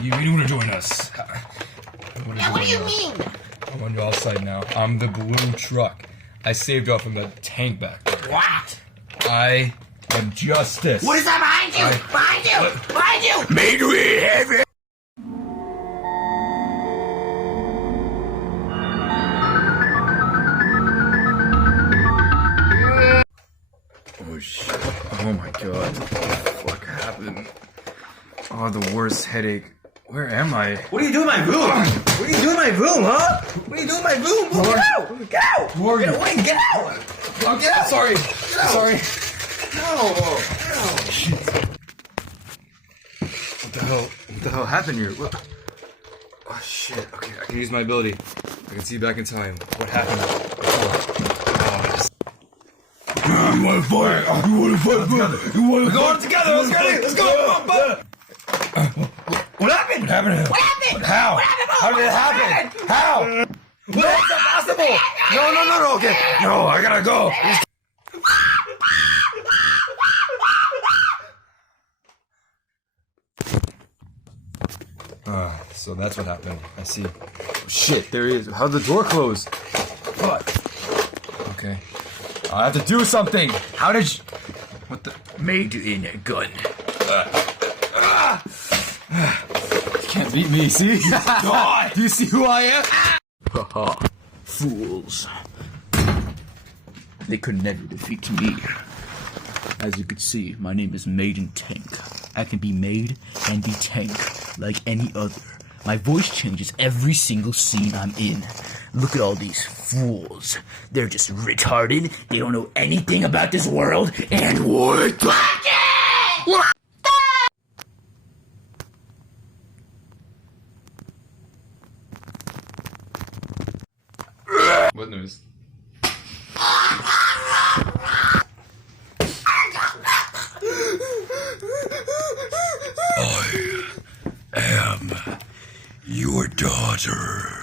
You want to join us? Now, what do you mean? I'm on your side now. I'm the blue truck. I saved you from the tank back there. What? I am justice. What is that behind you? Behind you! Behind you! Made we have it. Oh shit. Oh my god. What the fuck happened? Oh, the worst headache. Where am I? What are you doing in my room? What are you doing in my room, huh? What are you doing in my room? Get out! Get out! Who are you? Get away! Get out! I'm sorry. Sorry. No! Shit. What the hell? What the hell happened here? What? Oh shit. Okay, I can use my ability. I can see back in time. What happened before? You wanna fight? You wanna fight? You wanna We're going together! Let's get it! Let's go! Come on, What happened? What happened to him? What happened? How? What happened? How did it happen? How? That's impossible! No, okay. No, I gotta go. So that's what happened. I see. Oh, shit, there he is. How'd the door close? Fuck. Okay. I have to do something. How did you... What the... Made in a gun. You can't beat me, see? God! Do you see who I am? Haha. Fools. They could never defeat me. As you can see, my name is Made in Tank. I can be made and be tank like any other. My voice changes every single scene I'm in. Look at all these fools. They're just retarded. They don't know anything about this world. And what? What noise? I am your daughter.